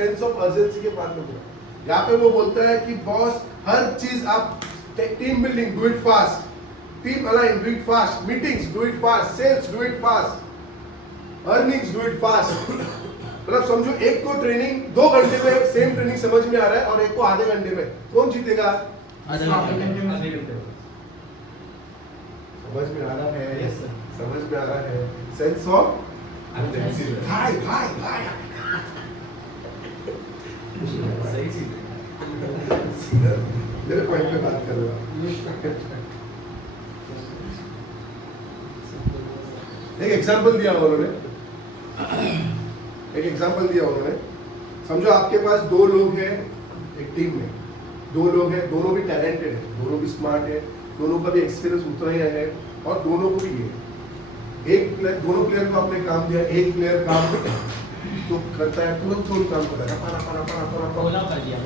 Sense of urgency के बाद में बोला। यहाँ पे वो बोलता है कि बॉस हर चीज आप team building do it fast, team align do it fast, meetings do it fast, sales do it fast, earnings do it fast. मतलब समझो एक को ट्रेनिंग 2 घंटे में सेम ट्रेनिंग समझ में आ रहा है और एक को आधे घंटे में, कौन जीतेगा? आधे घंटे। समझ में आ रहा है? समझ में आ रहा है? सेंस ऑफ हाय हाय हाय सही चीज है। मेरे पॉइंट पे बात कर रहा हूँ। एक एग्जांपल दिया उन्होंने, एक एग्जांपल दिया उन्होंने। समझो आपके पास 2 लोग हैं एक टीम में, 2 लोग हैं, दोनों भी टैलेंटेड है, दोनों भी स्मार्ट है, दोनों का भी एक्सपीरियंस उतना ही है और दोनों को भी ये दोनों प्लेयर को आपने काम दिया, एक प्लेयर काम तो करता है तुरंत काम करता है, बोला कर दिया,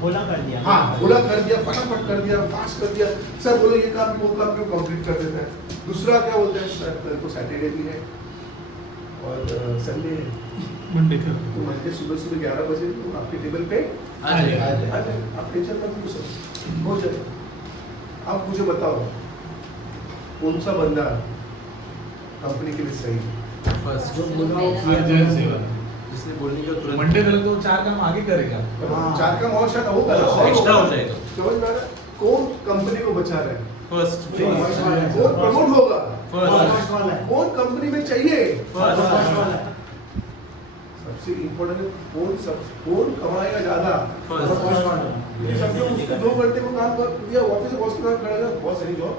बोला कर दिया, फटाफट कर दिया, फास्ट कर दिया। सर बोलो ये काम वो काम क्यों कंप्लीट कर देता है। दूसरा क्या बोलता है, सर कल को सैटरडे भी है और संडे है, मंडे तो मंडे सुबह 11 बजे तो आपके टेबल पे आ जाए। आप टेंशन मत लो सर, हो जाए। आप मुझे बताओ कौन सा बंदा कंपनी के लिए सही है? बस जो बोला अर्जेंसी वाला जिसने बोलने का तुरंत मंडे तक तो 4 काम आगे करेगा। 4 काम और शायद होगा, एक्स्ट्रा हो जाएगा। समझ में आ रहा है? कौन कंपनी को बचा रहा है, फर्स्ट कौन प्रमोट होगा, फर्स्ट कौन कंपनी में चाहिए, फर्स्ट सबसे इम्पोर्टेंट कौन कमाएगा ज्यादा। ये समझो उसको 2 घंटे में काम कर दिया, वापस से बॉस के साथ खड़ा है, बॉस सही जॉब।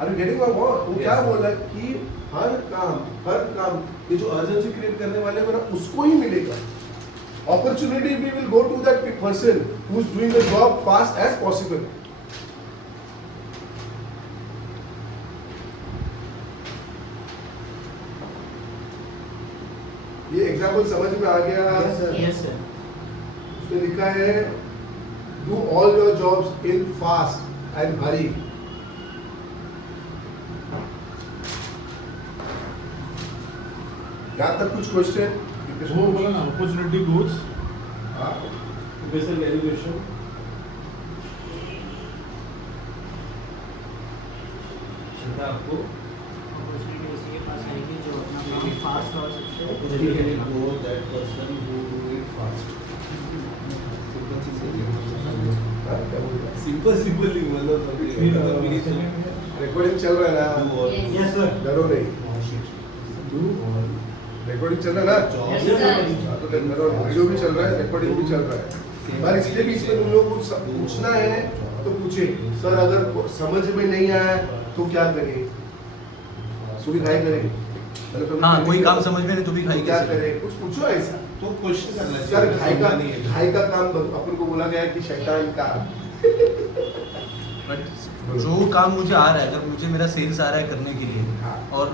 अरे गेटिंग माय बॉस, वो क्या बोल रहा है कि हर काम ये जो अर्जेंसी क्रिएट करने वाले हैं ना उसको ही मिलेगा। Opportunity we will go to that person who is doing the job fast as possible. ये एग्जांपल समझ में आ गया? Yes sir. उसने लिखा है do all your jobs in fast and hurry. यहाँ तक कुछ क्वेश्चन? वो बोला ना अपॉर्चुनिटी गोज बेसिक एजुकेशन आपको अपॉर्चुनिटी किसी के पास आएगी जो अपना काम फास्ट कर सकते हैं। वो that person who do it fast. Simple simple मतलब रिकॉर्डिंग चल रहा है ना? Yes sir. डरो नहीं। रिकॉर्डिंग चल रहा है ना? Yes, sir. तो डरो नहीं, वीडियो भी चल रहा है, रिकॉर्डिंग भी चल रहा है। पर इसके बीच में तुम लोग कुछ पूछना है तो पूछे। सर अगर समझ में नहीं आया तो क्या करें? सुविधाएं करें। हाँ, कोई काम समझ में नहीं तो भी खाई क्या कैसे? करें? कुछ पूछो ऐसा। तो क्वेश्चन करना है सर घाई का काम अपन को बोला गया है कि शैतान का। बट जो काम मुझे आ रहा है, अगर मुझे मेरा सेल्स आ रहा है करने के लिए हाँ। और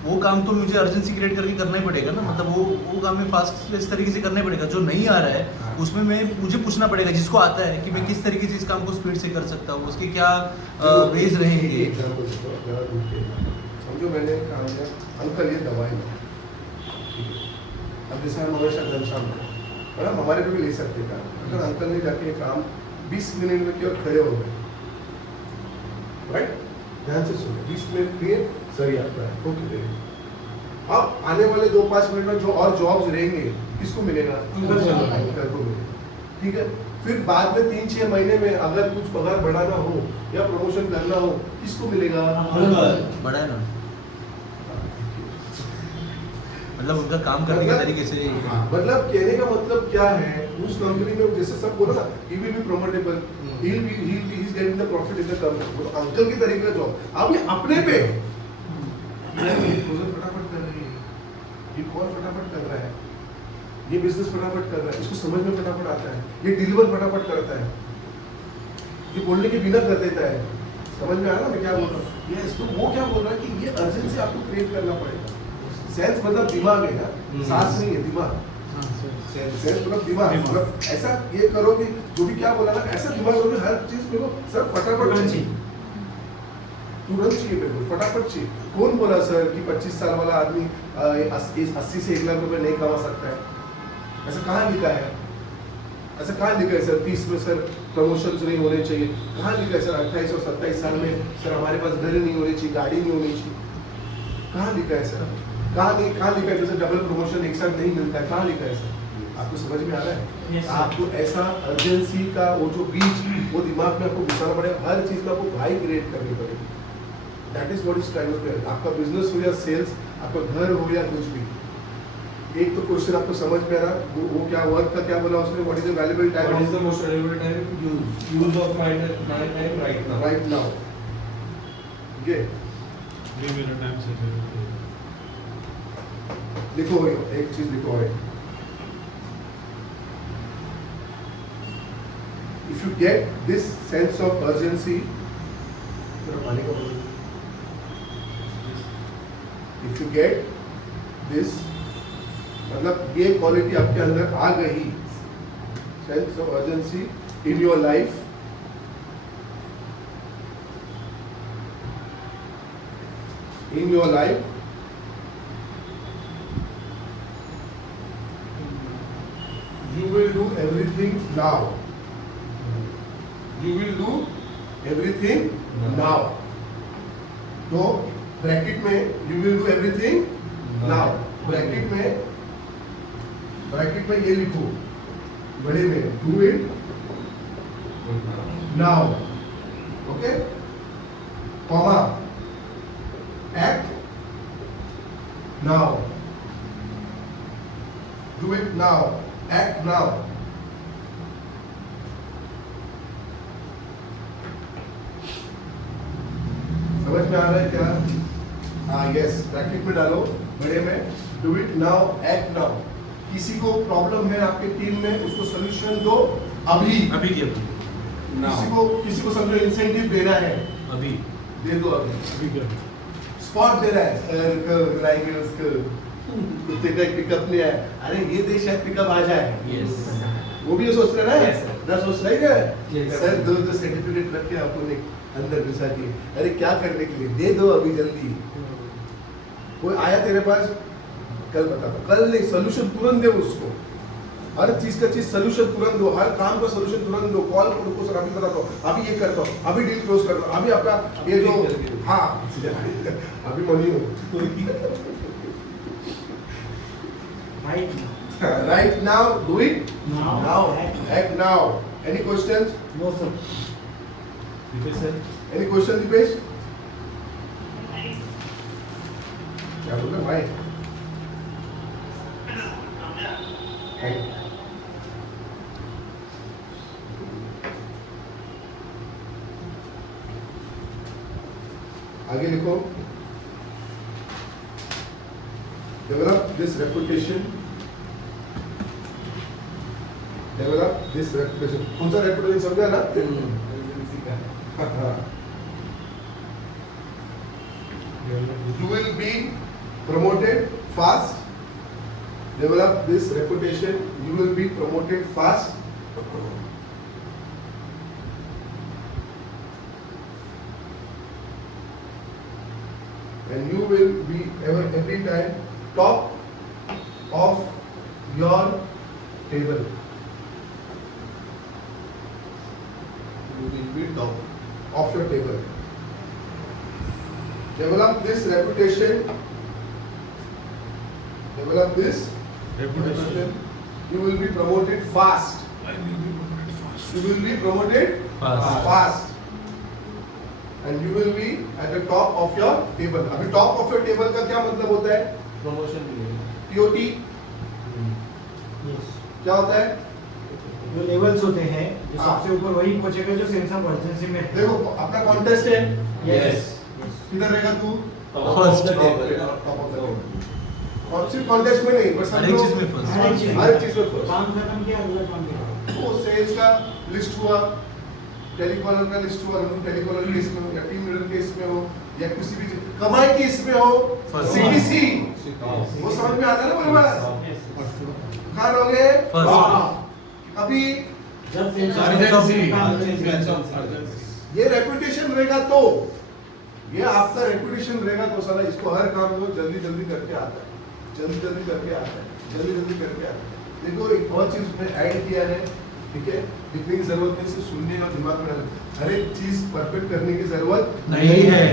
वो काम तो मुझे अर्जेंसी क्रिएट करके करना ही पड़ेगा ना। मतलब वो काम में फास्ट इस तरीके से करना ही पड़ेगा। जो नहीं आ रहा है उसमें मुझे पूछना पड़ेगा जिसको आता है कि मैं किस तरीके से इस काम को स्पीड से कर सकता हूँ, उसके क्या वेज रहेंगे। समझो मैंने काम किया, अंकल ये दवाई लो। अब जैसे हम हमेशा घनश्याम मतलब हमारे पे भी ले सकते हैं काम। अगर अंकल ने जाके काम 20 मिनट में किया और खड़े हो गए, राइट? ध्यान से सुनो, 20 मिनट किए, सर ये आपका है, ओके। अब आने वाले 2-5 मिनट में जो और जॉब्स रहेंगे किसको मिलेगा? अंकल को मिलेगा, ठीक है। फिर बाद में 3-6 महीने में अगर कुछ पगार बढ़ाना हो या प्रमोशन करना हो किसको मिलेगा? बड़ा है ना, मतलब उनका काम करने के तरीके से। हाँ, मतलब कहने का मतलब क्या है, उस कंपनी में जैसे सब बोला ना, he will be promotable, he's getting the profit in the company। तो अंकल की तरीके का जॉब अब ये अपने पे फटाफट कर रही है, ये कॉल फटाफट कर रहा है, ये बिजनेस फटाफट कर रहा है, इसको समझ में फटाफट आता है, ये डिलीवर फटाफट करता है, ये बोलने के बिना कर देता है। समझ में आया ना मैं क्या बोल रहा हूँ? ये इसको वो क्या बोल रहा है कि ये अर्जेंसी आपको क्रिएट करना पड़ेगा। सेंस मतलब दिमाग है ना, सांस नहीं है, दिमाग। सेंस मतलब दिमाग, मतलब ऐसा ये करो कि जो भी क्या बोला ना ऐसा दिमाग करो कि हर चीज मेरे को सर फटाफट चाहिए, तुरंत चाहिए मेरे को, फटाफट चाहिए। कौन बोला सर कि 25 साल वाला आदमी 80 से 1 लाख रुपए नहीं कमा सकता है? ऐसा कहाँ लिखा है? ऐसा कहाँ लिखा है सर 30 में सर प्रमोशंस नहीं होने चाहिए? कहाँ लिखा है सर 28 और 27 साल में सर हमारे पास घर नहीं होनी चाहिए, गाड़ी नहीं होनी चाहिए? कहाँ लिखा है सर? कहाँ लिखा है जैसे डबल प्रमोशन एक साथ नहीं मिलता है? कहाँ लिखा है सर? आपको समझ में आ रहा है? Yes, sir. आपको ऐसा अर्जेंसी का वो जो बीज वो दिमाग में आपको घुसाना पड़ेगा, हर चीज में आपको भाई क्रिएट करनी पड़ेगी। That is what is trying to tell. आपका बिजनेस हो या सेल्स, आपका घर हो या कुछ भी, एक तो क्वेश्चन आपको समझ में आ रहा, वो क्या वर्क का क्या बोला उसने, what is the valuable time What is the most valuable time? Use of my time right now. Right now. ये ये मेरा टाइम से है। लिखो भाई, एक चीज लिखो है, if you get this sense of urgency, तेरा पानी का बोल, if you get this, मतलब ये क्वालिटी आपके अंदर आ गई, sense of urgency in your life, in your life, you will do everything now. You will do everything now. तो ब्रैकेट में you will do everything now. Bracket में ये लिखो बड़े में, do it now. Okay? Comma. Act now. Do it now. Act now. समझ में आ रहा है क्या? हाँ यस, ब्रैकेट में डालो बड़े में, do it now, act now. किसी को प्रॉब्लम है आपके टीम में, उसको सोल्यूशन दो अभी। अभी की अभी किसी को समझो इंसेंटिव देना है, अभी दे दो अभी। अभी कर। स्पॉट दे रहा है, सर को बुलाएंगे उसको, कुत्ते का पिकअप नहीं आया, अरे ये दे शायद पिकअप आ जाए। यस वो भी ये सोच रहा है Yes, sir. ना, सोच रहा है क्या? Yes, सर दो सर्टिफिकेट रख के आपको अंदर घुसा दिए, अरे क्या करने के लिए, दे दो अभी जल्दी। कोई आया तेरे पास, कल बता दो, कल नहीं, सोल्यूशन तुरंत दे उसको, हर चीज का चीज सोल्यूशन तुरंत दो, हर काम का सोल्यूशन तुरंत दो। कॉल करो उसको, सर अभी बता दो, अभी ये करता हूँ, अभी डील क्लोज कर दो, अभी आपका ये जो, हाँ अभी मनी हो, Right now. right now, do it Now. act now. Any questions? No, sir. Any question, Dipesh? क्या बोल रहे भाई? आगे लिखो, develop this reputation. Develop this reputation. कौन सा reputation समझा ना? हाँ। You will be promoted fast. Develop this reputation. You will be promoted fast. And you will be every time top of your table. You will be top of your table. Develop this reputation. Develop this reputation. You will be promoted fast. I will be promoted fast. You will be promoted fast. And you will be at the top of your table. अभी top of your table का क्या मतलब होता है? Promotion TOT Yes. क्या होता है? जो लेवल्स होते हैं, जो हाँ। सबसे ऊपर वही पहुंचेगा जो सेंस ऑफ अर्जेंसी में है। देखो अपना कॉन्टेस्ट है, Yes. किधर रहेगा तू? First. Top of the table. और सिर्फ कॉन्टेस्ट में नहीं, बस हर एक चीज में first. हर एक चीज में। हर चीज में first। काम खत्म किया, अगला काम किया। वो सेल्स का लिस्ट हुआ, टेलीकॉलर का लिस्ट हुआ, टेलीकॉलर केस में हो या टीम लीडर केस में हो या किसी भी कमाई की इसमें हो, First. CBC First. वो समझ में आता है ना मेरे पास? Yes. खान हो गए First. अभी जब सेंस ऑफ Urgency. अर्जेंसी ये रेपुटेशन रहेगा तो, ये आपका रेपुटेशन रहेगा तो साला इसको हर काम में जल्दी जल्दी करके आता है, जल्दी जल्दी करके आता है, जल्दी जल्दी करके आता है। देखो एक और चीज उसमें ऐड किया है, ठीक है, लिखने की जरूरत नहीं, सिर्फ सुनने और दिमाग में डालना। हर एक चीज परफेक्ट करने की जरूरत नहीं है।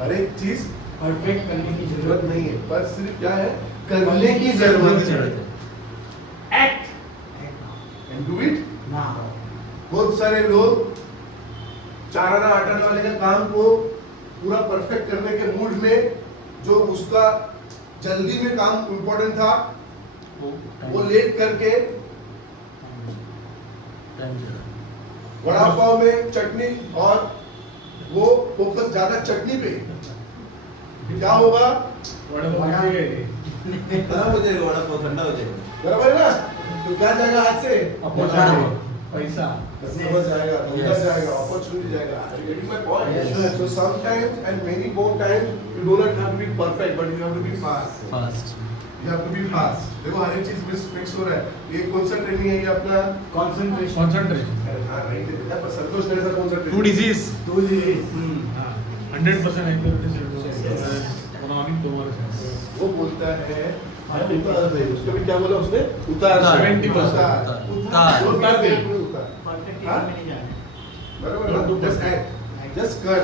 हर एक चीज परफेक्ट करने की जरूरत नहीं है, पर सिर्फ क्या है, करने की जरूरत है। Act and do it. ना बहुत सारे लोग 4 आना 8 आने वाले का काम को पूरा परफेक्ट करने के मूड में, जो उसका जल्दी में काम इम्पोर्टेंट था वो लेट करके वड़ा पाव में चटनी, और वो फोकस ज्यादा चटनी पे, क्या होगा, वड़ा पाव खा गए थे। खराब हो जाएगा, वड़ा पाव ठंडा हो जाएगा। बराबर है ना? तो क्या जाएगा हाथ से, पैसा समझ जाएगा, धंधा जाएगा, अपॉर्चुनिटी जाएगा। Are you getting my point? Yes. So sometimes and many more times you do not have to be perfect, but you have to be fast. Fast You have to be fast. देखो हर एक चीज mix हो रहा है। ये कौन सा training है, ये अपना कंसंट्रेशन कंसंट्रेशन अरे हाँ राइट है, पर संतोष ने ऐसा कौन सा टू ट्रेनिंग? डिजीज टू जी हाँ 100% एक्यूरेसी से Yes. बनानी तुम्हारे साथ। वो बोलता है उतार दे, उसको भी क्या बोला उसने, उतार उतार, 70%. उतार। उतार दे, उतार। परफेक्ट हाँ? में नहीं जाना बराबर ना? जस्ट एक्ट, जस्ट कर,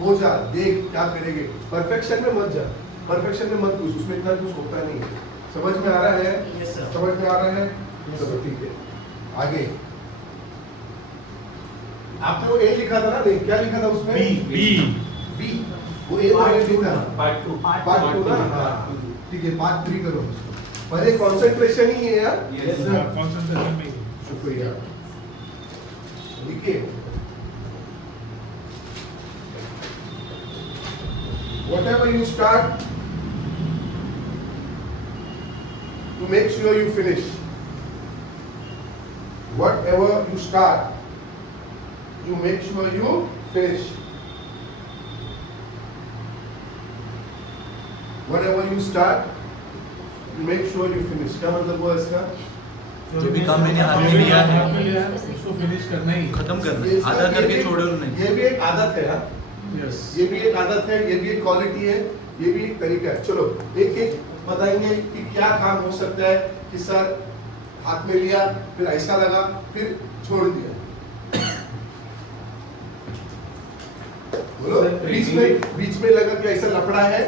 हो जा, देख क्या करेंगे। परफेक्शन में मत जा, परफेक्शन में मत घुस, उसमें इतना कुछ होता नहीं है। समझ में आ रहा है? Yes, sir. समझ में आ रहा है? Yes, चलो sir. ठीक है, आगे आपने वो ए लिखा था ना, नहीं क्या लिखा था उसमें, बी बी, वो ए मैंने लिखा पार्ट 2 पार्ट 2 ना, हाँ ठीक है, पार्ट 3 करो उसको, पर ये कंसंट्रेशन ही है यार। Yes sir. कंसंट्रेशन में शुक्रिया, लिखिए whatever you start, to make sure you finish. Whatever you start, you make sure you finish. Whatever you start, you make sure you finish. क्या मतलब हुआ इसका? जो भी काम मैंने हाथ में लिया है उसको फिनिश करना ही। खत्म करना ये है, इसका- आधा ये करके भी- छोड़ो नहीं। ये भी एक आदत है यार, यस ये भी एक आदत है, ये भी एक क्वालिटी है, ये भी एक तरीका है। चलो एक एक बताएंगे कि क्या काम हो सकता है कि सर हाथ में लिया, फिर ऐसा लगा, फिर छोड़ दिया। बोलो, सर, बीच में लगा कि ऐसा लफड़ा है,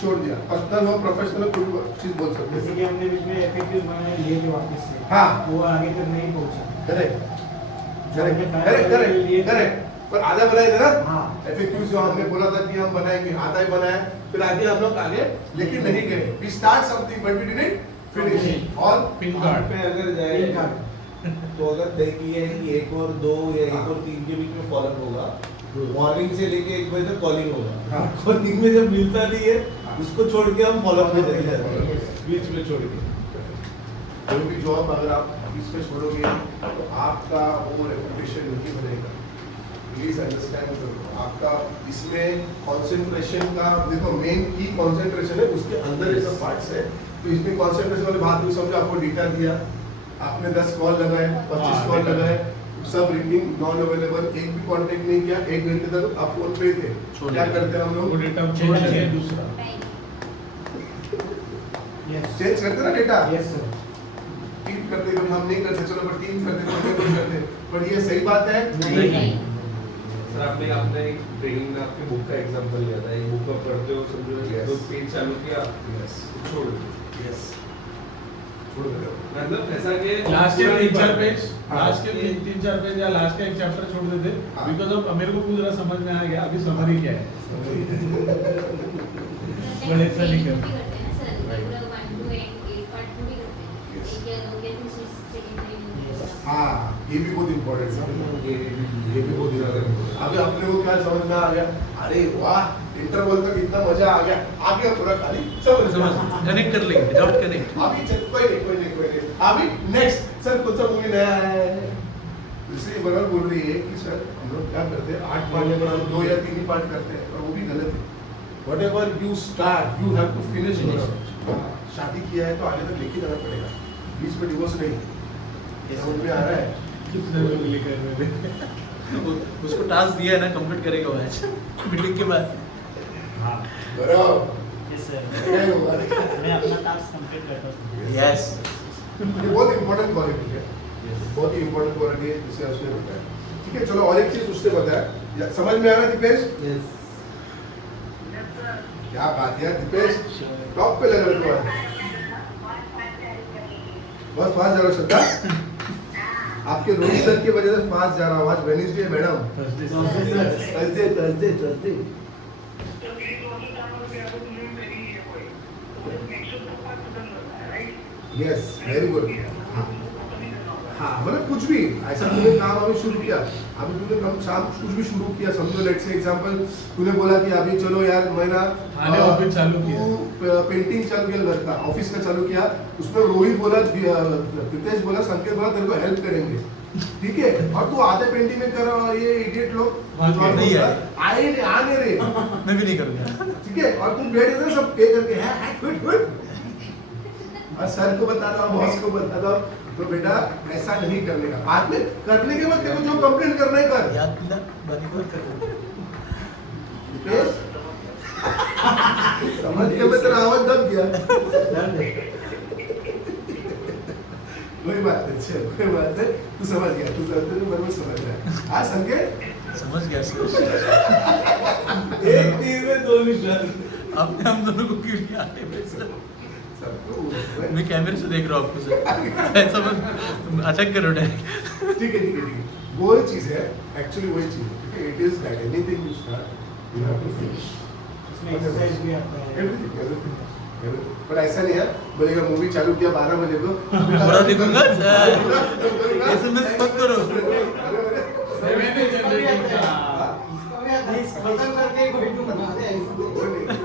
छोड़ दिया। पर्सनल हो, प्रोफेशनल हो, कोई भी चीज बोल सकते जैसे हैं। कि हमने बीच में एफएक्यूज बनाए लिए थे वापस से, हाँ वो आगे तक नहीं पहुंचा। करेक्ट हमने करेक्ट फाइनल करेक्ट लिए थे। करेक्ट, पर आधा बनाए थे ना हाँ FAQs जो हमने बोला था कि हम बनाएंगे, आधा ही बनाया, फिर आगे हम लोग आगे लेकिन नहीं गए। We start something but we didn't finish. और पिन कार्ड कार्ड पे अगर Pin जाए card. तो अगर तय किया है कि 1 और 2 या 1 और 3 के बीच में फॉलोअप होगा, मॉर्निंग से लेके 1 बजे तक कॉलिंग होगा। हाँ। कॉलिंग में जब मिलता नहीं है उसको छोड़ के हम फॉलोअप में चले जाते हैं, Yes. बीच में छोड़ के। कोई भी जॉब अगर आप इसमें छोड़ोगे तो आपका वो रेपुटेशन नहीं बनेगा। प्लीज अंडरस्टैंड करो, आपका इसमें कंसंट्रेशन का देखो, मेन की कंसंट्रेशन है, उसके अंदर ये सब पार्ट्स है। तो इसमें कंसंट्रेशन वाली बात नहीं समझो, आपको डेटा दिया, आपने 10 कॉल लगाए, 25 हाँ, कॉल data। लगाए, सब रिंगिंग नॉन अवेलेबल, एक भी कांटेक्ट नहीं किया, 1 घंटे तक आप फोन पे थे। छोड़ क्या दिया। करते हैं हम वो लोग? डेटा चेंज किया दूसरा। यस चेंज करते ना डेटा, यस सर टीम करते, कभी हम नहीं करते, चलो पर टीम करते, कभी कोई करते, पर ये सही बात है। नहीं सर आपने आपने एक ट्रेनिंग में आपकी बुक का एग्जांपल लिया था, एक बुक का पढ़ते हो समझो, Yes. दो पेज चालू किया, यस छोड़ दो। यस छोड़ दो। मतलब ऐसा कि लास्ट के पूरा नहीं 3-4 पढ़ना। पेज, हाँ। लास्ट के 3-4 पेज या लास्ट का एक चैप्टर छोड़ देते, हाँ। बिकॉज अब मेरे को पूरा समझ में आ गया, अभी समरी क्या है। बड़े ऐसा नहीं करते। करते हैं सर, पूरा 1 to 8 पार्ट पूरी करते हैं। Yes. एक या दो या तीसरी सेकंड ट्रेनिंग। हाँ ये भी बहुत इम्पोर्टेंट है, ये भी बहुत ज्यादा important है। अभी अपने को क्या समझ में आ गया, अरे वाह इंटरवल तक इतना मजा आ गया, आ गया पूरा खाली समझ में। कनेक्ट कर लेंगे विदाउट कनेक्ट। अभी चल कोई नहीं अभी नेक्स्ट सर कौन सा मूवी नया है, इसलिए बराबर बोल रही है कि सर हम लोग क्या करते हैं 8 पार्ट में हम 2 या 3 ही पार्ट करते हैं, और वो भी गलत है। Whatever you start, you have to finish it. शादी किया है तो आगे तक लेके जाना पड़ेगा, बीच में डिवोर्स नहीं। समझ में आ रहा है? कितने लोग लिखे हुए थे। उसको टास्क दिया है ना, कंप्लीट करेगा वो आज मीटिंग के बाद। हाँ बराबर यस सर क्या होगा? मैं अपना टास्क कंप्लीट करता हूँ। यस ये बहुत इंपॉर्टेंट क्वालिटी है, बहुत ही इंपॉर्टेंट क्वालिटी है जिसे उसने बताया। ठीक है, चलो और एक चीज उसने बताया, समझ में आ रहा है दीपेश? क्या बात है दीपेश, टॉप पे लग रहे हो। बहुत फास्ट जा रहा श्रद्धा, आपके रोहित सर की वजह से फास्ट जा रहा हूँ। आज Wednesday madam, Thursday yes very good. हाँ मतलब कुछ भी ऐसा तूने काम अभी शुरू किया, अभी तूने कम शाम कुछ भी शुरू किया, समझो लेट्स से एग्जांपल तूने बोला कि अभी चलो यार मैंने ऑफिस चालू किया, तू पेंटिंग चालू किया, घर का ऑफिस का चालू किया, उसमें रोहित बोला, प्रीतेश बोला, संकेत बोला तेरे को हेल्प करेंगे, ठीक है, और तू आधे पेंटिंग में कर रहा, ये इडियट लोग नहीं है। आए नहीं आने रे, मैं भी नहीं करूँगा। ठीक है, और तू बैठ गया सब पे करके है क्विट और सर को बता रहा हूँ, बॉस को बता रहा हूँ, तो बेटा ऐसा नहीं करने का, बाद में करने के बाद तेरे को जो कंप्लेंट करना है कर। याद दिला, बाकी बात कर। Yes? समझ गया, मैं तेरा आवाज दब गया। कोई बात नहीं, चल कोई बात नहीं, तू समझ गया, तू बराबर समझ गया। हाँ संकेत समझ गया सर। एक तीर में दो निशान। आपने हम दोनों को क्यों किया है भाई सर? सबको मैं कैमरे से देख रहा हूँ आपको सर, ऐसा मत अटैक करो डायरेक्ट। ठीक है, वो चीज है, एक्चुअली वही चीज है, ठीक है, it is that anything you start you have to finish उसमें एक्सरसाइज भी आता है। एवरीथिंग। पर ऐसा नहीं है बोलेगा मूवी चालू किया 12 बजे को बुरा लिखूंगा सर, एसएमएस मत करो। खत्म करके कोई तो बनाते हैं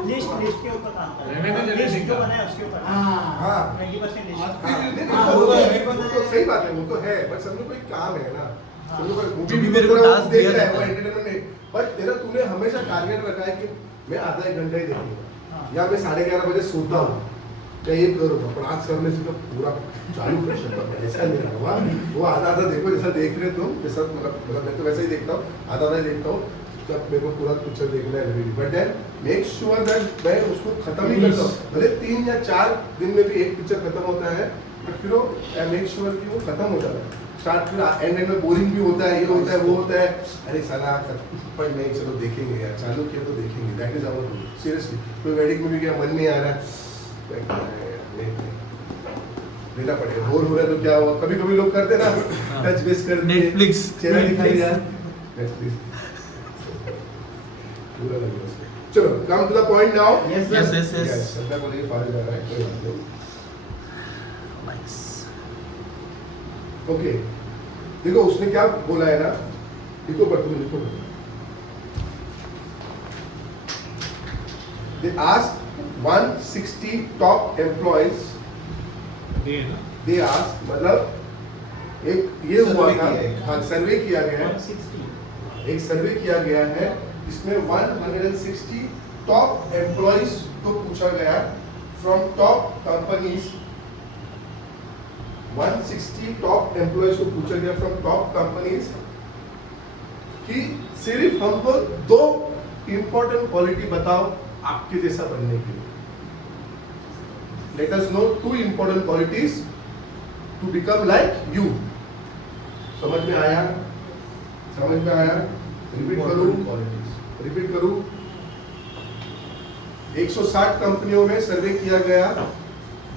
लिस्ट के ऊपर काम करते हैं, लिस्ट जो बनाया उसके ऊपर। हाँ 20% लिस्ट। तो सही बात है, वो तो है, बट सब में कोई काम है ना, सब कोई मूवी जो भी भी मेरे को देख रहा है, task देख दिया रहा है, जाता वो है। एंटरटेनमेंट नहीं, बट तेरा तूने हमेशा टारगेट रखा है कि मैं आधा एक घंटा ही देखूंगा, या मैं 11:30 बजे सोता हूँ, क्या ये करूँगा, पर आज करने से तो पूरा चालू कर सकता हूँ, ऐसा नहीं रहा वो आधा देखो, जैसा देख रहे तुम, जैसा मतलब मैं तो वैसे ही देखता हूँ, आधा ही देखता हूँ, जब मेरे को पूरा पिक्चर देखना है, but then make sure that मैं उसको खत्म ही करता हूँ, भले 3 या 4 दिन में भी एक पिक्चर खत्म होता है, बट फिर वो मेक श्योर कि वो खत्म हो जाता है, स्टार्ट फिर एंड में बोरिंग भी होता है, ये होता है, वो होता है, अरे साला पर नहीं चलो देखेंगे यार, चालू किया तो देखेंगे, that is our rule, seriously. कोई वेडिंग में भी क्या मन नहीं आ रहा है, लेना पड़ेगा, बोर हो रहा है तो क्या हुआ, कभी कभी लोग करते ना, टच बेस कर Netflix। चेहरा दिखाई यार, नेटफ्लिक्स पूरा लग रहा है। चलो come to the point now. Yes, Yes, yes, yes. Shraddha को लेके फाड़ जा रहा है, कोई बात नहीं। Nice. ओके, देखो उसने क्या बोला है ना, लिखो पर तुम लिखो। They asked 160 top employees, they asked मतलब एक ये हुआ था, हाँ सर्वे किया गया है, 160। एक सर्वे किया गया है इसमें 160 टॉप एम्प्लॉइज को पूछा गया from top companies, 160 top employees को पूछा गया फ्रॉम टॉप कंपनीज कि सिर्फ हमको 2 इंपॉर्टेंट क्वालिटी बताओ आपके जैसा बनने के लिए। Let us know 2 important qualities to become like you. समझ में आया? समझ में आया? रिपीट करूं 160 कंपनियों में सर्वे किया गया,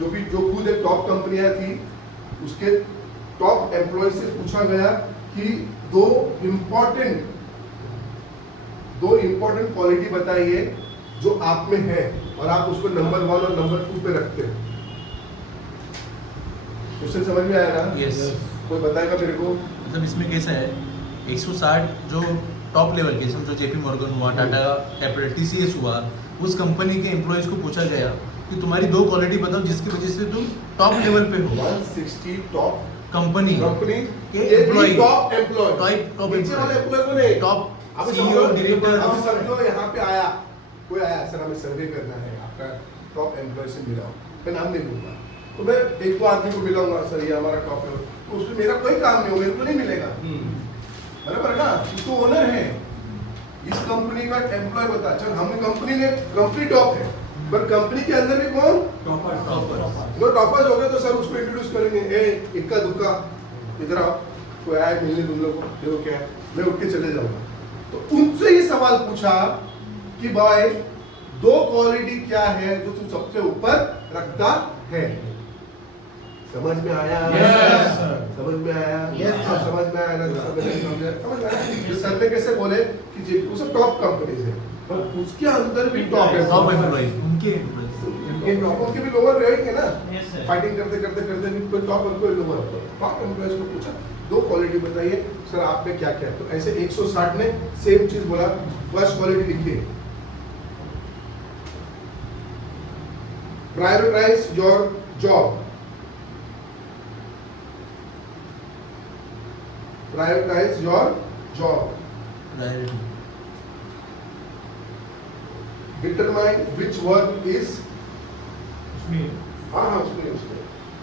जो खुद एक टॉप कंपनियां थी, उसके टॉप एम्प्लॉय से पूछा गया कि 2 इंपॉर्टेंट क्वालिटी बताइए जो आप में है और आप उसको नंबर 1 और नंबर 2 पे रखते हैं। क्वेश्चन समझ में आया ना? Yes. कोई बताएगा मेरे को? मतलब इसमें कैसा है, 160 जो टॉप लेवल के, जो जेपी मॉर्गन हुआ, टाटा कैपिटल, टीसीएस हुआ, उस कंपनी के एम्प्लॉयज को पूछा गया कि तुम्हारी 2 क्वालिटी बताओ जिसकी वजह से तुम टॉप लेवल पे हो। 160 टॉप कंपनी के एम्प्लॉय, टॉप एम्प्लॉय, टॉप नीचे वाले एम्प्लॉय को नहीं, टॉप अभी सीईओ, डायरेक्टर। अभी समझो यहाँ पे आया कोई, आया सर हमें सर्वे करना है, आपका टॉप एम्प्लॉय से मिलाओ, मैं नाम नहीं लूंगा, तो मैं 1-2 आदमी को मिलाऊंगा, सर ये हमारा टॉप है, तो उसमें मेरा कोई काम नहीं हो, मेरे को नहीं मिलेगा, बराबर है ना? तू ओनर है, इस कंपनी का एम्प्लॉय बता, चल हम कंपनी ने कंपनी टॉप है, पर कंपनी के अंदर भी कौन टॉपर जो टॉपर्स हो गए तो सर उसको इंट्रोड्यूस करेंगे, ए इक्का दुक्का इधर आओ, कोई आया मिलने तुम लोग को, देखो क्या है, मैं उठ के चले जाऊंगा। तो उनसे ये सवाल पूछा कि भाई दो क्वालिटी क्या है जो तू सबसे ऊपर रखता है। समझ में आया? Yes, sir. समझ में आया? Yes, sir. समझ में आया ना? समझ में आया? ये सर ने कैसे बोले कि जी वो सब टॉप कंपनीज है, पर उसके अंदर भी टॉप है, टॉप एम्प्लॉय उनके एम्प्लॉय उनके टॉप उनके भी लोअर रहेंगे ना, Yes, sir. फाइटिंग करते करते करते भी कोई टॉप और कोई लोअर। टॉप एम्प्लॉयज को पूछा दो क्वालिटी बताइए सर आप में क्या क्या है, तो ऐसे 160 ने सेम चीज बोला। फर्स्ट क्वालिटी लिखिए, prioritise your job, prioritise your job, determine which work is, उसमें हाँ उसमें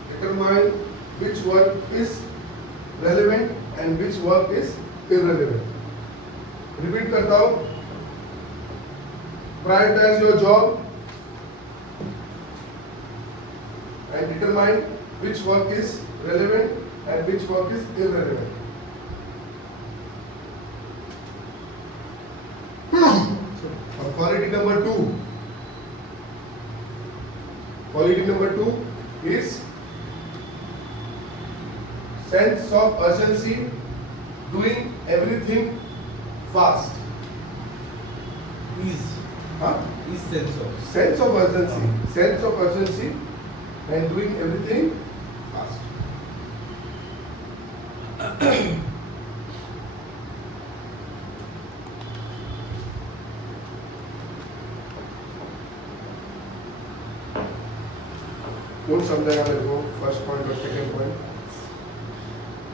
determine which work is relevant and which work is irrelevant. Repeat करता हूं, prioritise your job and determine which work is relevant and which work is irrelevant. And quality number 2. Quality number 2 is sense of urgency, doing everything fast. Is Huh? sense of Sense of urgency and doing everything fast. कौन समझाएगा मेरे को first point और second point?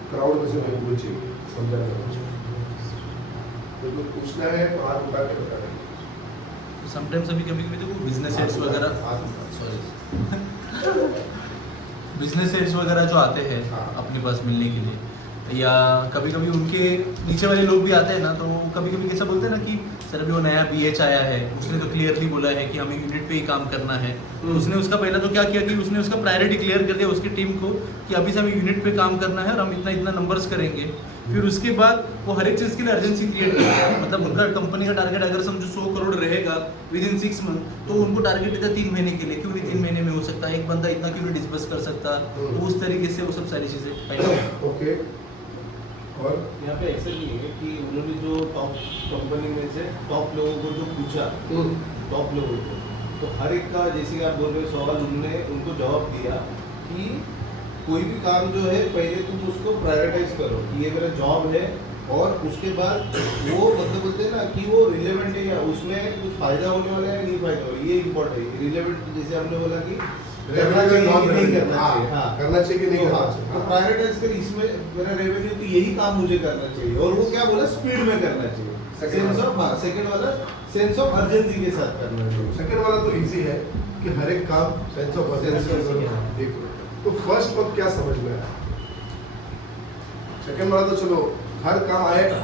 Crowd में से मैं पूछी समझाएगा, तो कुछ पूछना है तो हाथ उठा के बता देंगे। समटाइम्स अभी कभी कभी देखो बिजनेस एड्स वगैरह, सॉरी बिजनेस एड्स वगैरह जो आते हैं हाँ। अपने पास मिलने के लिए, या कभी कभी उनके नीचे वाले लोग भी आते हैं ना, तो कभी कभी कैसा बोलते हैं ना कि सर अभी वो नया BH आया है, उसने तो क्लियरली बोला है कि हमें यूनिट पे ही काम करना है। तो उसने उसका पहला तो क्या किया कि उसने उसका प्रायोरिटी क्लियर कर दिया उसकी टीम को कि अभी से हमें यूनिट पे काम करना है और हम इतना इतना नंबर्स करेंगे। फिर उसके बाद वो हर एक चीज़ के लिए अर्जेंसी क्रिएट करते हैं, मतलब उनका कंपनी का टारगेट अगर समझो 100 करोड़ रहेगा विद इन 6 मंथ, तो उनको टारगेट देता है 3 महीने के लिए, क्यों नहीं 3 महीने में हो सकता है, एक बंदा इतना क्यों नहीं डिस्बर्स कर सकता, तो उस तरीके से वो सब सारी चीज़ें। ओके, और यहाँ पे ऐसा नहीं है कि उन्होंने जो टॉप कंपनी में से टॉप लोगों को जो पूछा, टॉप लोगों को, तो हर एक का जैसे कि आप बोल रहे हो सवाल, उन्होंने उनको जवाब दिया कि कोई भी काम जो है पहले तुम उसको प्रायोरिटाइज करो कि ये मेरा जॉब है, और उसके बाद वो मतलब बोलते हैं ना कि वो रिलेवेंट है या उसमें कुछ फायदा होने वाला है नहीं फायदा हो, ये इम्पोर्टेंट है। रिलेवेंट जैसे हमने बोला कि करना चाहिए कि नहीं करना चाहिए, हाँ करना चाहिए कि नहीं तो करना हाँ, चाहिए। तो प्रायोरिटाइज कर, इसमें मेरा रेवेन्यू तो यही काम मुझे करना चाहिए, और वो क्या बोला स्पीड में करना चाहिए, सेंस ऑफ, हाँ सेकंड वाला सेंस ऑफ अर्जेंसी के साथ करना चाहिए। सेकंड वाला तो इजी है कि हर एक काम सेंस ऑफ अर्जेंसी देखो। तो फर्स्ट वक्त क्या समझ में आया? सेकंड वाला तो चलो हर काम आएगा,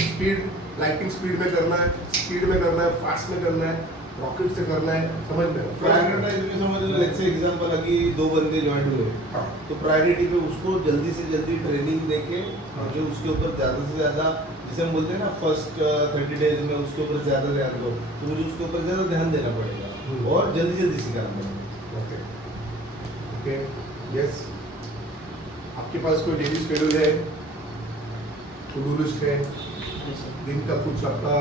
स्पीड लाइटिंग स्पीड में करना है, स्पीड में करना है, फास्ट में करना है, रॉकेट से करना है, समझ में आया? प्रायोरिटाइज में समझ लो, लेट्स से एग्जांपल अभी 2 बंदे ज्वाइन हुए, हाँ, तो प्रायोरिटी पे उसको जल्दी से जल्दी ट्रेनिंग देके जो उसके ऊपर ज़्यादा से ज़्यादा, जैसे हम बोलते हैं ना फर्स्ट 30 डेज में उसके ऊपर ज़्यादा ध्यान दो, तो मुझे उसके ऊपर ज़्यादा ध्यान देना पड़ेगा और जल्दी जल्दी सिखाना पड़ेगा। Okay okay yes. आपके पास कोई डेली शेड्यूल है, टू डू लिस्ट है, दिन का कुछ आपका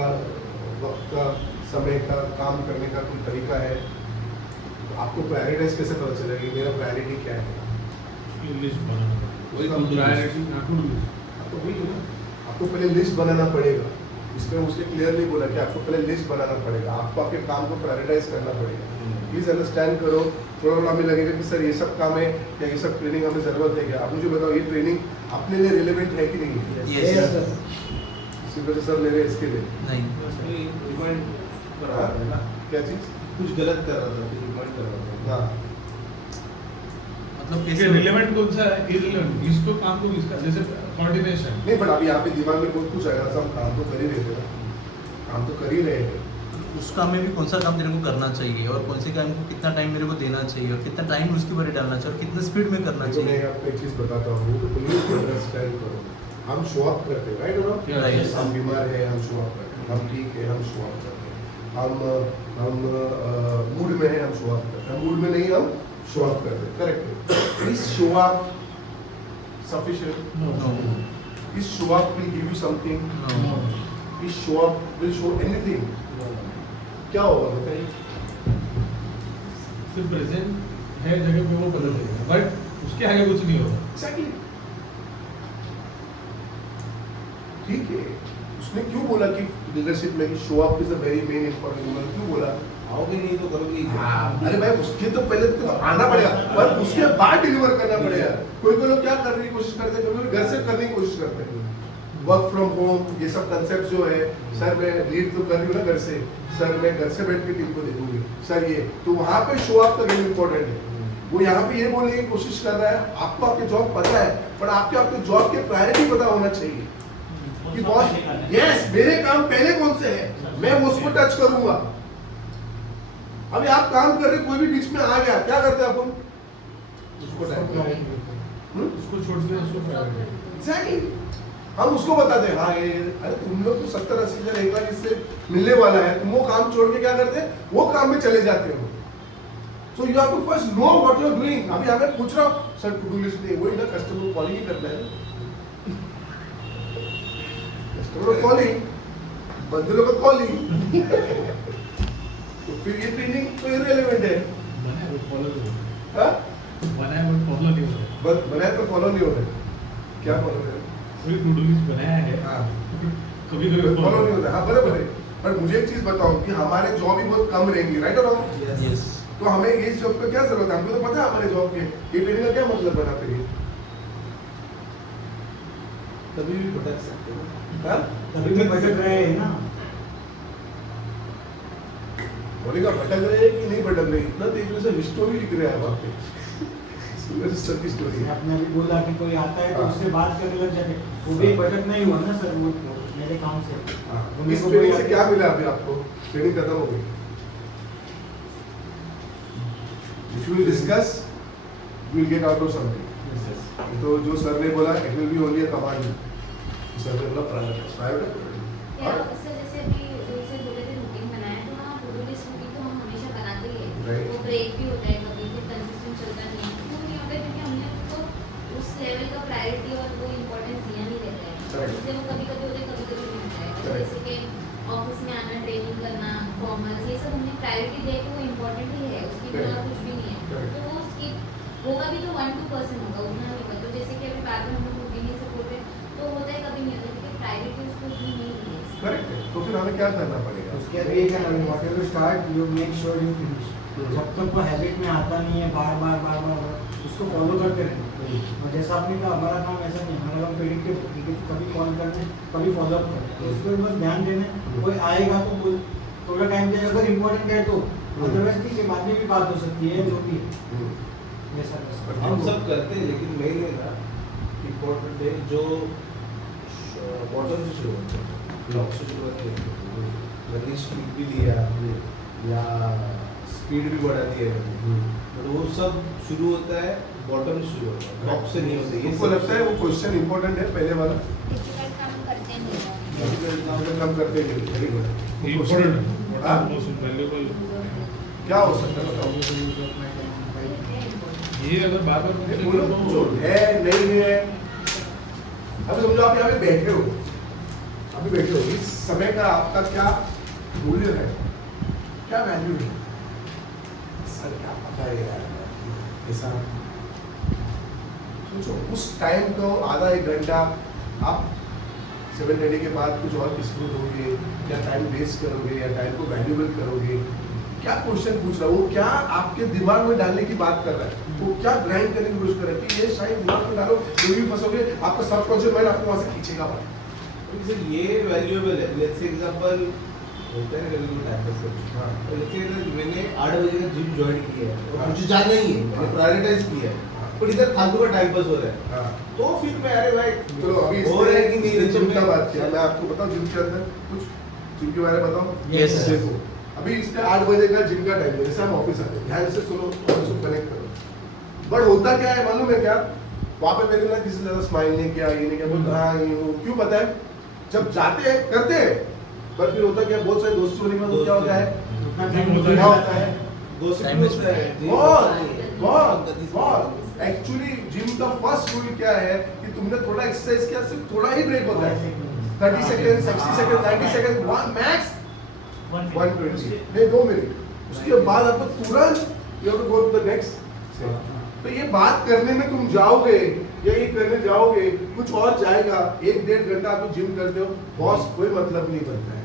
वक्त का समय का काम करने का कोई तरीका है, तो आपको प्रायोरिटाइज कैसे पता चलेगा कि मेरा प्रायोरिटी क्या है? लिस्ट बनाना, वही तो प्रायोरिटी ना टू डू लिस्ट। आपको वही है ना, आपको पहले लिस्ट बनाना पड़ेगा। इसमें उसने क्लियरली बोला कि आपको पहले लिस्ट बनाना पड़ेगा, आपको आपके काम को प्रायोरिटाइज करना पड़ेगा। प्लीज अंडरस्टैंड करो, थोड़ा थोड़ा हमें लगेगा कि सर ये सब काम है या ये सब ट्रेनिंग हमें ज़रूरत है क्या? आप मुझे बताओ ये ट्रेनिंग अपने लिए रिलेवेंट है कि नहीं है? Yes, sir. इसी वजह से सर ले रहे हैं इसके लिए। नहीं रिमाइंड कर रहा था ना, क्या चीज़? कुछ गलत कर रहा था, रिमाइंड कर रहा था। हाँ, मतलब ये कैसे रिलेवेंट कौन सा है, इररिलेवेंट, इसको काम को इसका, जैसे कोऑर्डिनेशन। नहीं बट अभी यहाँ पे दिमाग में बहुत कुछ आएगा, सब काम तो कर ही रहे थे ना, काम तो कर ही रहे हैं, उस काम में भी कौन सा काम तेरे को करना चाहिए और कौन से काम को कितना टाइम मेरे को देना चाहिए और कितना टाइम उसके ऊपर डालना चाहिए और कितना स्पीड में करना देखो, चाहिए। मैं आपको एक चीज बताता हूँ, प्लीज अंडरस्टैंड करो। हम शो अप करते हैं, राइट? Right. हम बीमार है, हम शो अप करते हैं। हम ठीक है, हम शो अप करते हैं। हम मूड में है, हम शो अप करते हैं। मूड में नहीं, हम शो अप करते हैं। करेक्ट। इस शो अप सफिशिएंट? No. इस show up will give you something? No. इस show up will show anything? क्या होगा बताइए? सिर्फ प्रेजेंट है जगह पे वो बदल जाएगा, बट उसके आगे कुछ नहीं होगा। Exactly. ठीक है, उसने क्यों बोला कि लीडरशिप में show up is a very main important, क्यों बोला? आओगे नहीं तो करोगे ही क्या? अरे भाई उसके तो पहले तो आना पड़ेगा, पर उसके बाद डिलीवर करना पड़ेगा। कोई कोई लोग क्या करने की कोशिश करते हैं, कभी घर से करने की कोशिश करते हैं, वर्क फ्रॉम होम, ये सब कंसेप्ट जो है, सर मैं लीड तो कर रही हूँ ना घर से, सर मैं घर से बैठ के टीम को दे दूंगी, सर ये तो वहाँ पे शो अप का गेम इंपॉर्टेंट है। वो यहाँ पे ये बोलने की कोशिश कर रहा है, आपको आपके जॉब पता है, पर आपके जॉब के प्रायोरिटी पता होना चाहिए कि बॉस यस मेरे काम पहले कौन से है, मैं उसको टच करूंगा। अभी आप काम कर रहे, कोई भी बीच में आ गया, क्या करते हैं अपन? उसको उसको छोड़ के उसको प्रायोरिटी। एग्जैक्टली, हम उसको बताते हैं, हाँ ये अरे तुम लोग तो 70-80 हजार एक लाख इससे मिलने वाला है, तुम वो काम छोड़ के क्या करते हैं, वो काम में चले जाते हो। So you have to first know what you are doing. अभी हमें पूछ रहा हूँ सर टू डू लिस्ट नहीं, वही ना कस्टमर को कॉलिंग ही करना है, कस्टमर कॉलिंग, बंदरों को कॉलिंग। तो फिर ये ट्रेनिंग तो इररिलेवेंट है। बनाया वो फॉलो नहीं हो हाँ? रहा, बनाया वो फॉलो नहीं हो रहा। बनाया तो फॉलो नहीं हो रहे, क्या फॉलो कर रहे? कोई टू डू लिस्ट बनाया है, हाँ, कभी कभी फॉलो नहीं होता। हाँ बराबर है, पर मुझे एक चीज बताओ कि हमारे जॉब ही बहुत कम रहेंगी, राइट और रॉन्ग? Yes. तो हमें इस जॉब का क्या जरूरत है? हमको तो पता है हमारे जॉब के, ये ट्रेनिंग का क्या मतलब बना फिर ये? कभी भी भटक सकते हो। हाँ? तभी भी भटक रहे हैं ना। बोलेगा भटक रहे हैं कि नहीं भटक रहे, इतना तेजी से स्टोरी लिख रहे हैं वहाँ पे। सूरज सर की स्टोरी। आपने अभी बोला कि कोई आता है तो हाँ। उससे बात करने लग जाते, वो भी भटक नहीं हुआ ना सर, वो मेरे काम से। हाँ, उन्हीं इस को ट्रेनिंग कोई से क्या मिला अभी आपको? ट्रेनिंग खत्म हो गई। If you will discuss, you will get out of something. तो जो सर ने बोला, it will be only a command. Sir ने बोला प्राइवेट या सर जैसे अभी जैसे बोले थे रूटीन बनाया, तो हाँ टू डू लिस्ट रूटीन तो हम हमेशा बनाते ही है। Right. वो ब्रेक भी होता है, कभी भी कंसिस्टेंट चलता नहीं है, क्यों नहीं होता है? क्योंकि हमने उसको उस लेवल का प्रायोरिटी और वो इम्पोर्टेंस दिया नहीं रहता है, Correct. इसलिए वो कभी कभी होता है, कभी कभी नहीं होता है। तो Correct. जैसे कि ऑफिस में आना, ट्रेनिंग करना, फॉर्मल्स, ये सब हमने प्रायोरिटी दिया कि वो इम्पोर्टेंट ही है, उसकी बिना Correct. कुछ भी नहीं है। Correct. तो वो स्किप होगा भी तो 1-2% होगा, उतना नहीं होगा। तो जैसे कि अभी बाद में हम लोग रूटीन ही सपोर्ट है, तो होता है कभी नहीं होता, क्योंकि प्रायोरिटी उसको उतनी नहीं दी है। करेक्ट है, तो फिर हमें क्या करना पड़ेगा? उसके अभी एक है, whatever you start you make sure you finish. जब तक वो हैबिट में आता नहीं है, बार बार उसको फॉलो करते रहना। और जैसा आपने कहा, हमारा काम ऐसा नहीं, हमारा काम प्रेडिक्टिव, कभी कॉल करने, कभी फॉलो अप करना, तो उस पर बस ध्यान देना। कोई आएगा तो बोल, थोड़ा टाइम दे, अगर इम्पोर्टेंट है तो, अदरवाइज ठीक है, बाद में भी बात हो सकती है, जो भी ऐसा हम सब करते हैं, लेकिन मेन है ना इम्पोर्टेंट है जो बॉटम से शुरू होता है, ब्लॉक से शुरू होती है, गति स्पीड भी दिया या स्पीड भी बढ़ा दिया, तो वो सब शुरू होता है बॉटम से शुरू होता है, टॉप से नहीं होता। ये मुझको लगता है वो क्वेश्चन इंपॉर्टेंट है पहले वाला, डिफिकल्ट काम करते नहीं हैं। डिफिकल्ट काम तो कम करते नहीं, वेरी गुड। इम्पोर्टेंट हाँ? Most valuable. क्या हो सकता है बताओ? ये अगर बार बार ये बोलो जो है नहीं है। अभी समझो आप यहाँ पे बैठे हो, अभी बैठे हो, इस समय का आपका क्या मूल्य है, क्या वैल्यू है? सर क्या पता है यार, ऐसा सोचो, उस टाइम को आधा एक घंटा आप 7:30 के बाद कुछ और किसी को दोगे, या टाइम वेस्ट करोगे, या टाइम को वैल्यूएबल करोगे? क्या क्वेश्चन पूछ रहा है वो, क्या आपके दिमाग में डालने की बात कर रहा है, वो क्या ग्राइंड करने की कोशिश कर रहा है कि ये शायद दिमाग में डालो, जो भी फंसोगे, आपका सबकॉन्शियस माइंड आपको वहां से खींचेगा बात। सर ये वैल्यूएबल है। लेट्स से एग्जांपल होता है ना कभी कभी टाइम पास करते हाँ। हैं, तो लेट्स से मैंने 8 बजे का जिम ज्वाइन किया है और हाँ। मुझे जाना ही है, मैंने हाँ। प्रायोरिटाइज किया है, हाँ। पर इधर फालतू का टाइम पास हो रहा है, हाँ। तो फिर मैं अरे भाई चलो अभी हो रहा है कि नहीं, जिम का मैं- बात किया, मैं आपको बताऊं जिम के अंदर कुछ जिम के बारे में बताऊं। Yes, sir. देखो अभी इसका 8 बजे का जिम का टाइम है, जैसे हम ऑफिस आते हैं ध्यान से सुनो और उसको कनेक्ट करो। बट होता क्या है मालूम है क्या, वहाँ पे मैंने ना किसी से ज्यादा स्माइल नहीं किया, ये नहीं किया, बोलते हाँ ये वो, क्यों पता है, जब जाते हैं करते हैं, पर फिर होता क्या, बहुत सारे दोस्तों होने के बाद क्या होता है, क्या होता है, Time waste होता है बहुत एक्चुअली जिम का फर्स्ट रूल क्या है कि तुमने थोड़ा एक्सरसाइज किया, सिर्फ थोड़ा ही ब्रेक होता है, 30 second, 60 second, 90 second, one max 120 नहीं 2 मिनट, उसके बाद आपको तुरंत you have to go to the next. तो ये बात करने में तुम जाओगे या ये करने जाओगे, कुछ और जाएगा, 1-1.5 घंटा आप जिम करते हो, बॉस कोई मतलब नहीं बनता है।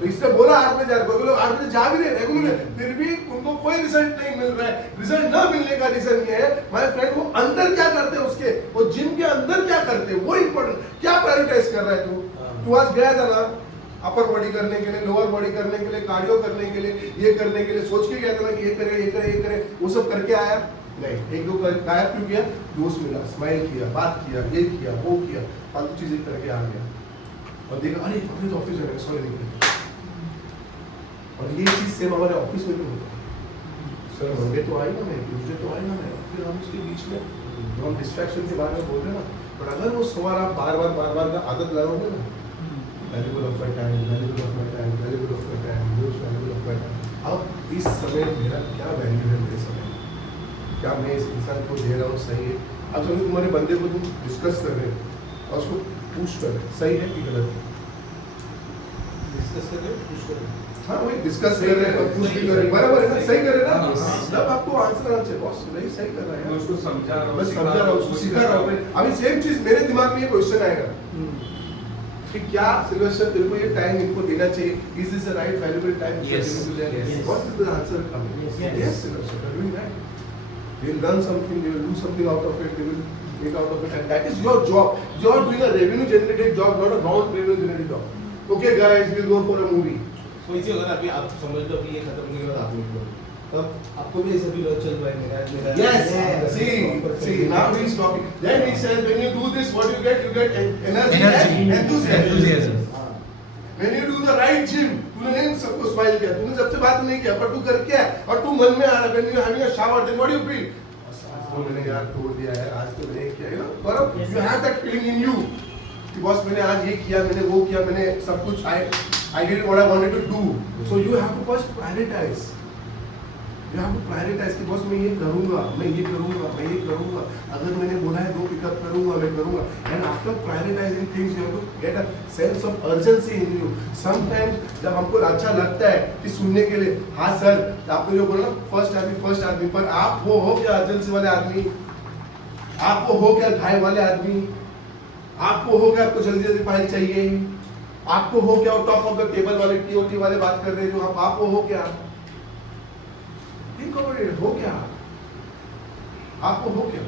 तो इससे बोला 8 बजे जा रहे, लोग 8 बजे जा भी रहे रेगुलर, फिर भी उनको कोई रिजल्ट नहीं मिल रहा है। रिजल्ट ना मिलने का रीजन ये है माय फ्रेंड, वो अंदर क्या करते हैं उसके, वो जिम के अंदर क्या करते हैं वो इंपॉर्टेंट, क्या प्रायोरिटाइज कर रहा है तू आज गया था ना अपर बॉडी करने के लिए, लोअर बॉडी करने के लिए, कार्डियो करने के लिए, ये करने के लिए सोच के गया था ना कि ये करे ये करे ये करे, वो सब करके आया नहीं, 1-2 गायब क्यों किया, दोस्त मिला, स्माइल किया, बात किया, ये किया वो किया, फालतू चीजें करके आ गया और देखा अरे अपने तो ऑफिस जाएगा, सॉरी नहीं करेगा। और ये चीज सेम हमारे ऑफिस में भी होता है, सर मंडे तो आएगा मैं, ट्यूसडे तो आएगा मैं, फिर हम उसके बीच में जो हम डिस्ट्रैक्शन के बारे में बोलते हैं ना, पर अगर वो सवाल आप बार बार का आदत लगाओगे ना, valuable of my time, valuable of my time, valuable of my time, use valuable of my time, अब इस समय मेरा क्या वैल्यू है, मेरे समय क्या मैं इस इंसान को दे रहा हूँ, सही है। अब समझो तुम्हारे बंदे को तुम डिस्कस कर रहे हो और उसको पुश कर रहे हो, सही है कि गलत है, डिस्कस कर रहे हो, पुश कर रहे हो, हाँ वही डिस्कस कर रहे हैं, पुश भी कर रहे हैं, बराबर है ना, सही कर रहे हैं ना, जब आपको आंसर आना चाहिए बॉस नहीं सही कर रहा है, मैं उसको समझा रहा हूँ, बस समझा रहा हूँ, उसको सिखा रहा हूँ। अभी सेम चीज मेरे दिमाग में ये क्वेश्चन आएगा कि क्या सिल्वेस्टर तेरे को ये टाइम इनको देना चाहिए, is this the right valuable time, Yes. What is the answer coming, yes Sylvester you are doing right, they will learn something, they will do something out of it, they will make out of it, and that is your job. You are doing a revenue generated job, not a non-revenue generated job. Okay guys, we'll go for a movie. तो इसी अगर अभी आप समझ लो कि ये खत्म होने के बाद आप निकलो, तब आपको भी ऐसा फील हो चल भाई मेरा मेरा Yes. See, now he's talking. Then he says, when you do this, what you get energy and enthusiasm. When you do the right gym, तूने नहीं सबको स्माइल किया, तूने सबसे बात नहीं किया, पर तू करके आया और तू मन में आ रहा, when you having a shower, then what do you feel? तो मैंने यार तोड़ दिया है, आज तो नहीं किया, you know, पर you have that feeling in you कि बॉस मैंने आज ये किया, मैंने वो किया, मैंने सब कुछ I did what I wanted to do. So you have to first prioritize. You have to prioritize कि बॉस मैं ये करूँगा, मैं ये करूँगा, मैं ये करूँगा, अगर मैंने बोला है 2 पिकअप करूँगा, मैं करूँगा. And after prioritizing things, you have to get a sense of urgency in you. Sometimes जब हमको अच्छा लगता है कि सुनने के लिए, हाँ सर, आपने जो बोला फर्स्ट आदमी, पर आप वो हो क्या अर्जेंसी वाले आदमी, आप वो हो क्या घाय वाले आदमी, आपको हो क्या आपको जल्दी जल्दी फाइल चाहिए, आपको हो क्या टॉप ऑफ द टेबल वाले टीओटी वाले बात कर रहे हैं जो आपको हो क्या, थिंक अबाउट इट, हो क्या आपको, हो क्या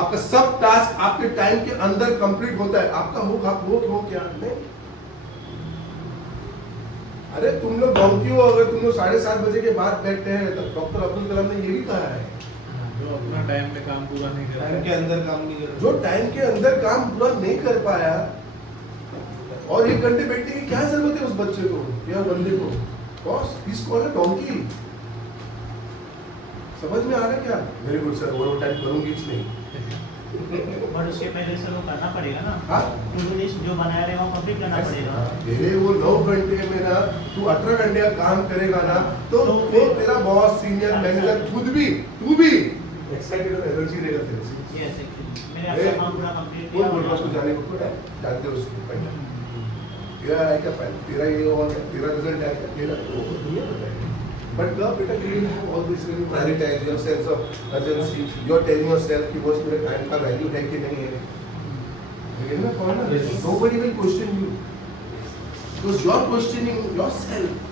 आपका सब टास्क आपके टाइम के अंदर कंप्लीट होता है, आपका हो क्या नहीं। अरे तुम लोग डोंकी हो, अगर तुम लोग 7:30 बजे के बाद बैठते हैं तो डॉक्टर अब्दुल कलाम ने ये भी कहा है, जो अपना टाइम पे काम पूरा नहीं कर टाइम के अंदर काम नहीं कर जो टाइम के अंदर काम पूरा नहीं कर पाया और 1 घंटे बैठने की क्या जरूरत है उस बच्चे को या बंदे को, boss is called a donkey. समझ में आ रहा है क्या? Very good sir, over time करूंगी नहीं। बट उसके पहले से वो करना पड़ेगा ना, हाँ टू डू लिस्ट जो बनाया रहेगा वो कंप्लीट करना पड़ेगा। तेरे वो 9 घंटे में ना तू 18 घंटे का काम करेगा ना तो वो तेरा बॉस सीनियर मैनेजर खुद भी तू भी एक्साइटेड और एनर्जी रहेगा तेरे से। यस एक्चुअली मैंने अपना काम पूरा कंप्लीट कौन किया। बोल रहा है उसको जाने को, कोई है जानते हो उसको पहले तेरा है क्या, पहले तेरा ये और है, तेरा रिजल्ट है क्या, तेरा वो दुनिया बताएगी। बट द बेटा you will have all this, will prioritise your sense of urgency, you are telling yourself कि बॉस मेरे टाइम का वैल्यू है कि नहीं है। लेकिन ना कौन ना, nobody will question you, because you are questioning yourself.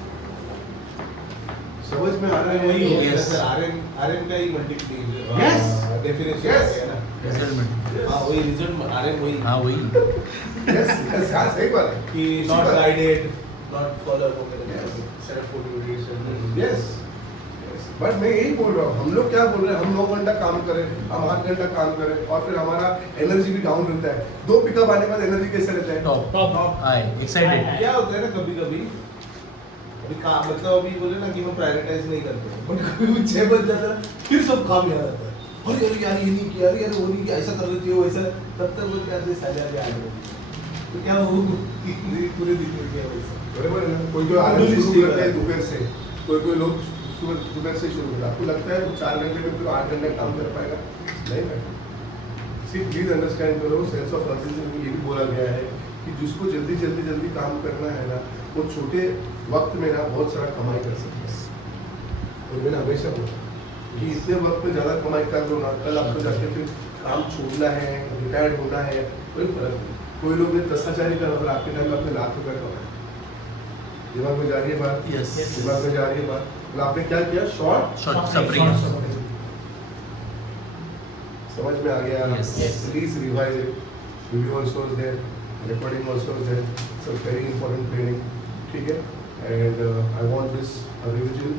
समझ में आ रहा है? वही है Yes. सर, आरएम का ही मल्टीप्लिकेशन Yes. Definition Yes. है ना, रिजल्ट में, हां वही रिजल्ट आरएम वही हाँ वही, यस यस हाँ सही बात है कि उसी नॉट बात। Guided, not follow Yes. Self motivation. Yes but मैं यही बोल रहा हूँ, हम लोग क्या बोल रहे हैं, हम 9 घंटा काम करें, हम 8 घंटा काम करें और फिर हमारा एनर्जी भी डाउन रहता है। 2 पिकअप आने के बाद एनर्जी कैसे रहता है? Top, high, excited. क्या होता है ना कभी कभी अभी मतलब अभी बोले ना कि हम प्रायोरिटाइज नहीं करते, बट कभी 6 बज जाता है फिर सब काम याद आता है, अरे यार यार ये नहीं किया, अरे यार वो नहीं किया, ऐसा कर देती हो वैसा, तब तक बोलते हैं साले आगे आ गए, तो क्या वो पूरे दिन में क्या वैसा बराबर है ना। कोई आराम से शुरू करता है दोपहर से, कोई लोग दोपहर से शुरू करते हैं। आपको लगता है 4 घंटे में फिर 8 घंटे काम कर पाएगा? नहीं बैठे। सिर्फ प्लीज अंडरस्टैंड करो, सेंस ऑफ अर्जेंसी में ये भी बोला गया है कि जिसको जल्दी काम करना है ना, वो छोटे वक्त में ना बहुत सारा कमाई कर सकता है। और मैंने हमेशा बोला कि इतने वक्त में ज़्यादा कमाई कर लो ना, कल आपको जाके फिर काम छोड़ना है, रिटायर्ड होना है, कोई फर्क नहीं। कोई लोग ने 10,000 का नंबर आपके टाइम में अपने लाख रुपये कमाए। दिमाग में जा रही है बात? Yes. दिमाग में जा रही है बात। तो आपने क्या किया? Short suffering. समझ में आ गया? Yes. Please revise it, video also is there, recording also is there, so very important training, ठीक है? And I want this revision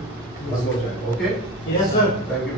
one more time, okay? Yes, sir. Thank you very